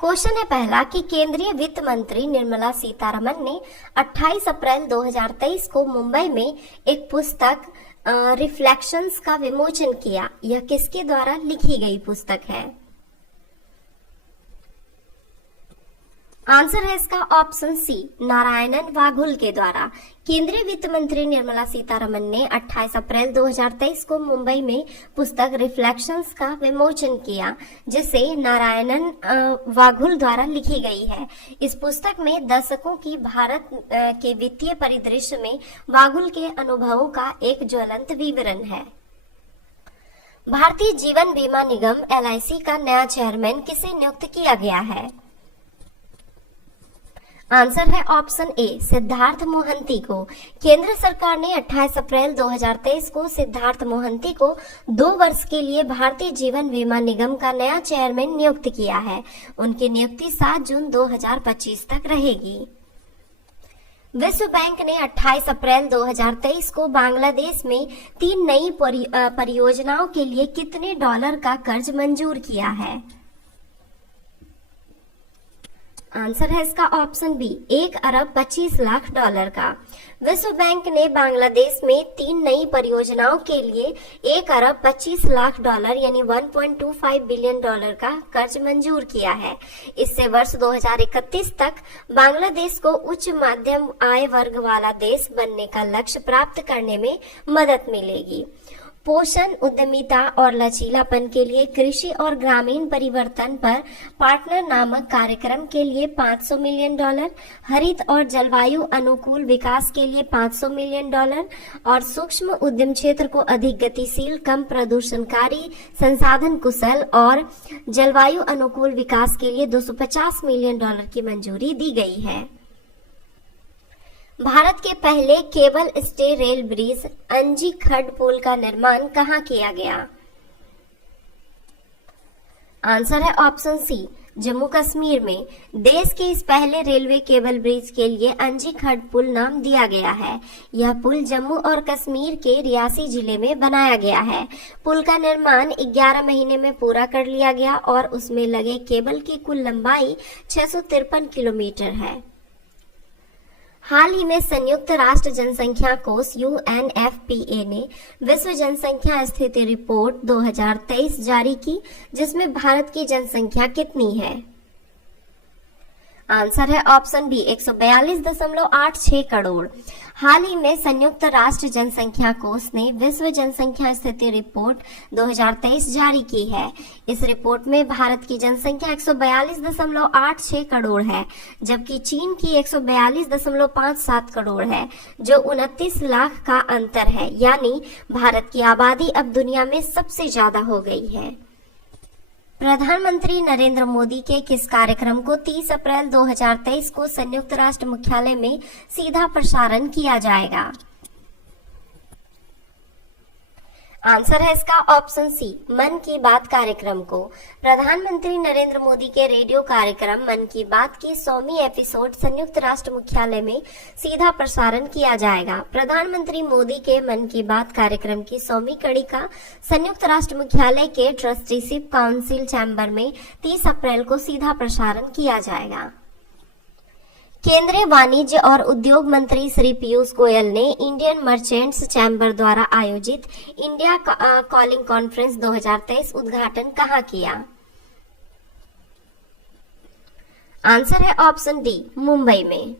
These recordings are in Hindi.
क्वेश्चन है पहला कि केंद्रीय वित्त मंत्री निर्मला सीतारमण ने 28 अप्रैल 2023 को मुंबई में एक पुस्तक रिफ्लेक्शंस का विमोचन किया। यह किसके द्वारा लिखी गई पुस्तक है? आंसर है इसका ऑप्शन सी, नारायणन वाघुल के द्वारा। केंद्रीय वित्त मंत्री निर्मला सीतारमण ने 28 अप्रैल 2023 को मुंबई में पुस्तक रिफ्लेक्शंस का विमोचन किया, जिसे नारायणन वाघुल द्वारा लिखी गई है। इस पुस्तक में दशकों की भारत के वित्तीय परिदृश्य में वाघुल के अनुभवों का एक ज्वलंत विवरण है। भारतीय जीवन बीमा निगम LIC का नया चेयरमैन किसे नियुक्त किया गया है? आंसर है ऑप्शन ए, सिद्धार्थ मोहंती को। केंद्र सरकार ने 28 अप्रैल 2023 को सिद्धार्थ मोहंती को 2 वर्ष के लिए भारतीय जीवन बीमा निगम का नया चेयरमैन नियुक्त किया है। उनकी नियुक्ति 7 जून 2025 तक रहेगी। विश्व बैंक ने 28 अप्रैल 2023 को बांग्लादेश में 3 नई परियोजनाओं के लिए कितने डॉलर का कर्ज मंजूर किया है? आंसर है इसका ऑप्शन बी, 1 अरब 25 लाख डॉलर का। विश्व बैंक ने बांग्लादेश में 3 नई परियोजनाओं के लिए 1 अरब 25 लाख डॉलर यानी 1.25 बिलियन डॉलर का कर्ज मंजूर किया है। इससे वर्ष 2031 तक बांग्लादेश को उच्च मध्यम आय वर्ग वाला देश बनने का लक्ष्य प्राप्त करने में मदद मिलेगी। पोषण, उद्यमिता और लचीलापन के लिए कृषि और ग्रामीण परिवर्तन पर पार्टनर नामक कार्यक्रम के लिए $500 मिलियन, हरित और जलवायु अनुकूल विकास के लिए $500 मिलियन और सूक्ष्म उद्यम क्षेत्र को अधिक गतिशील, कम प्रदूषणकारी, संसाधन कुशल और जलवायु अनुकूल विकास के लिए $250 मिलियन की मंजूरी दी गई है। भारत के पहले केबल स्टे रेल ब्रिज अंजी खड्ड पुल का निर्माण कहाँ किया गया? आंसर है ऑप्शन सी, जम्मू कश्मीर में। देश के इस पहले रेलवे केबल ब्रिज के लिए अंजी खड्ड पुल नाम दिया गया है। यह पुल जम्मू और कश्मीर के रियासी जिले में बनाया गया है। पुल का निर्माण 11 महीने में पूरा कर लिया गया और उसमें लगे केबल की कुल लंबाई 653 किलोमीटर है। हाल ही में संयुक्त राष्ट्र जनसंख्या कोष UNFPA ने विश्व जनसंख्या स्थिति रिपोर्ट 2023 जारी की, जिसमें भारत की जनसंख्या कितनी है? आंसर है ऑप्शन बी, 142.86 करोड़। हाल ही में संयुक्त राष्ट्र जनसंख्या कोष ने विश्व जनसंख्या स्थिति रिपोर्ट 2023 जारी की है। इस रिपोर्ट में भारत की जनसंख्या 142.86 करोड़ है, जबकि चीन की 142.57 करोड़ है, जो 29 लाख का अंतर है। यानी भारत की आबादी अब दुनिया में सबसे ज्यादा हो गई है। प्रधानमंत्री नरेंद्र मोदी के किस कार्यक्रम को 30 अप्रैल 2023 को संयुक्त राष्ट्र मुख्यालय में सीधा प्रसारण किया जाएगा? आंसर है इसका ऑप्शन सी, मन की बात कार्यक्रम को। प्रधानमंत्री नरेंद्र मोदी के रेडियो कार्यक्रम मन की बात की 100वीं एपिसोड संयुक्त राष्ट्र मुख्यालय में सीधा प्रसारण किया जाएगा। प्रधानमंत्री मोदी के मन की बात कार्यक्रम की 100वीं कड़ी का संयुक्त राष्ट्र मुख्यालय के ट्रस्टीशिप काउंसिल चैम्बर में 30 अप्रैल को सीधा प्रसारण किया जाएगा। केंद्रीय वाणिज्य और उद्योग मंत्री श्री पीयूष गोयल ने इंडियन मर्चेंट्स चैम्बर द्वारा आयोजित इंडिया कॉलिंग कॉन्फ्रेंस 2023 उद्घाटन कहाँ किया? आंसर है ऑप्शन डी, मुंबई में।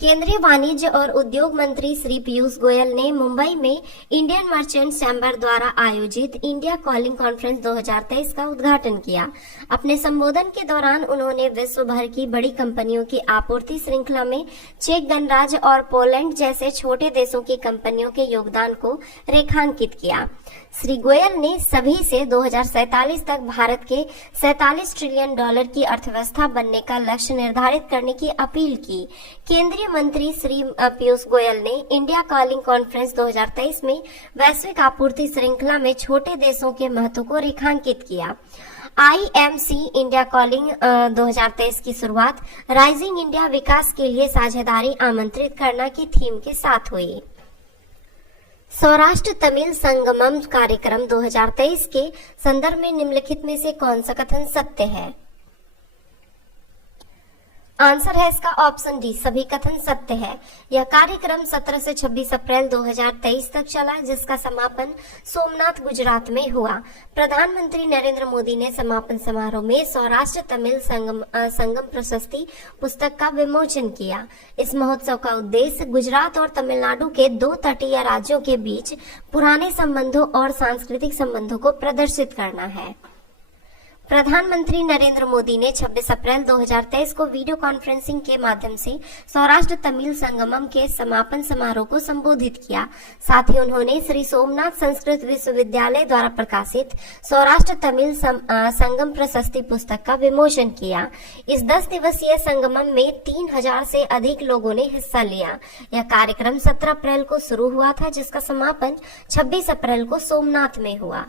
केंद्रीय वाणिज्य और उद्योग मंत्री श्री पीयूष गोयल ने मुंबई में इंडियन मर्चेंट्स चैम्बर द्वारा आयोजित इंडिया कॉलिंग कॉन्फ्रेंस 2023 का उद्घाटन किया। अपने संबोधन के दौरान उन्होंने विश्व भर की बड़ी कंपनियों की आपूर्ति श्रृंखला में चेक गणराज्य और पोलैंड जैसे छोटे देशों की कंपनियों के योगदान को रेखांकित किया। श्री गोयल ने सभी से 2047 तक भारत के $47 ट्रिलियन की अर्थव्यवस्था बनने का लक्ष्य निर्धारित करने की अपील की। केंद्रीय मंत्री श्री पीयूष गोयल ने इंडिया कॉलिंग कॉन्फ्रेंस 2023 में वैश्विक आपूर्ति श्रृंखला में छोटे देशों के महत्व को रेखांकित किया। IMC इंडिया कॉलिंग 2023 की शुरुआत राइजिंग इंडिया विकास के लिए साझेदारी आमंत्रित करना की थीम के साथ हुई। सौराष्ट्र तमिल संगमम कार्यक्रम 2023 के संदर्भ में निम्नलिखित में से कौन सा कथन सत्य है? आंसर है इसका ऑप्शन डी, सभी कथन सत्य है। यह कार्यक्रम 17 से 26 अप्रैल 2023 तक चला, जिसका समापन सोमनाथ, गुजरात में हुआ। प्रधानमंत्री नरेंद्र मोदी ने समापन समारोह में सौराष्ट्र तमिल संगम प्रशस्ति पुस्तक का विमोचन किया। इस महोत्सव का उद्देश्य गुजरात और तमिलनाडु के दो तटीय राज्यों के बीच पुराने संबंधों और सांस्कृतिक संबंधों को प्रदर्शित करना है। प्रधानमंत्री नरेंद्र मोदी ने 26 अप्रैल 2023 को वीडियो कॉन्फ्रेंसिंग के माध्यम से सौराष्ट्र तमिल संगमम के समापन समारोह को संबोधित किया। साथ ही उन्होंने श्री सोमनाथ संस्कृत विश्वविद्यालय द्वारा प्रकाशित सौराष्ट्र तमिल संगम प्रशस्ति पुस्तक का विमोचन किया। इस 10 दिवसीय संगमम में 3000 से अधिक लोगों ने हिस्सा लिया। यह कार्यक्रम 17 अप्रैल को शुरू हुआ था, जिसका समापन 26 अप्रैल को सोमनाथ में हुआ।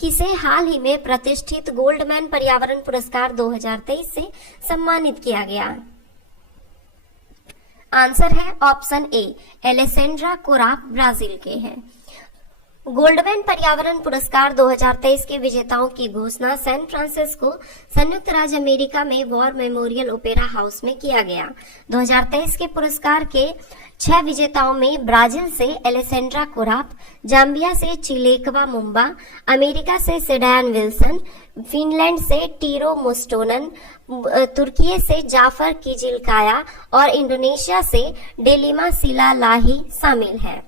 किसे हाल ही में प्रतिष्ठित गोल्डमैन पर्यावरण पुरस्कार 2023 से सम्मानित किया गया? आंसर है ऑप्शन ए, एलेसेंड्रा कोराफ ब्राजील के हैं। गोल्डमैन पर्यावरण पुरस्कार 2023 के विजेताओं की घोषणा सैन फ्रांसिस्को, संयुक्त राज्य अमेरिका में वॉर मेमोरियल ओपेरा हाउस में किया गया। 2023 के पुरस्कार के 6 विजेताओं में ब्राजील से एलेसेंड्रा कोराफ, जाम्बिया से चिलेकवा मुम्बा, अमेरिका से सिडान विल्सन, फिनलैंड से टीरो मोस्टोनन, तुर्की से जाफर किजिलकाया और इंडोनेशिया से डेलिमा सिलालाही शामिल है।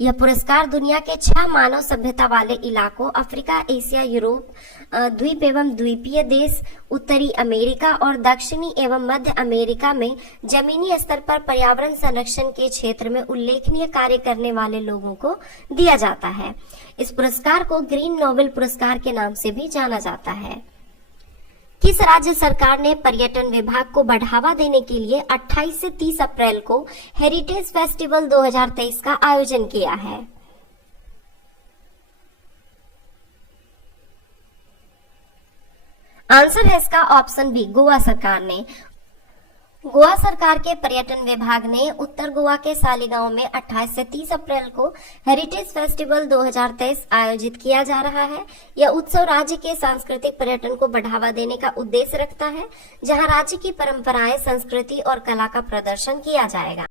यह पुरस्कार दुनिया के 6 मानव सभ्यता वाले इलाकों अफ्रीका, एशिया, यूरोप, द्वीप एवं द्वीपीय देश, उत्तरी अमेरिका और दक्षिणी एवं मध्य अमेरिका में जमीनी स्तर पर पर्यावरण संरक्षण के क्षेत्र में उल्लेखनीय कार्य करने वाले लोगों को दिया जाता है। इस पुरस्कार को ग्रीन नोबेल पुरस्कार के नाम से भी जाना जाता है। किस राज्य सरकार ने पर्यटन विभाग को बढ़ावा देने के लिए 28 से 30 अप्रैल को हेरिटेज फेस्टिवल 2023 का आयोजन किया है? आंसर है इसका ऑप्शन बी, गोवा सरकार ने। गोवा सरकार के पर्यटन विभाग ने उत्तर गोवा के सालीगांव में 28 से 30 अप्रैल को हेरिटेज फेस्टिवल 2023 आयोजित किया जा रहा है। यह उत्सव राज्य के सांस्कृतिक पर्यटन को बढ़ावा देने का उद्देश्य रखता है, जहां राज्य की परंपराएं, संस्कृति और कला का प्रदर्शन किया जाएगा।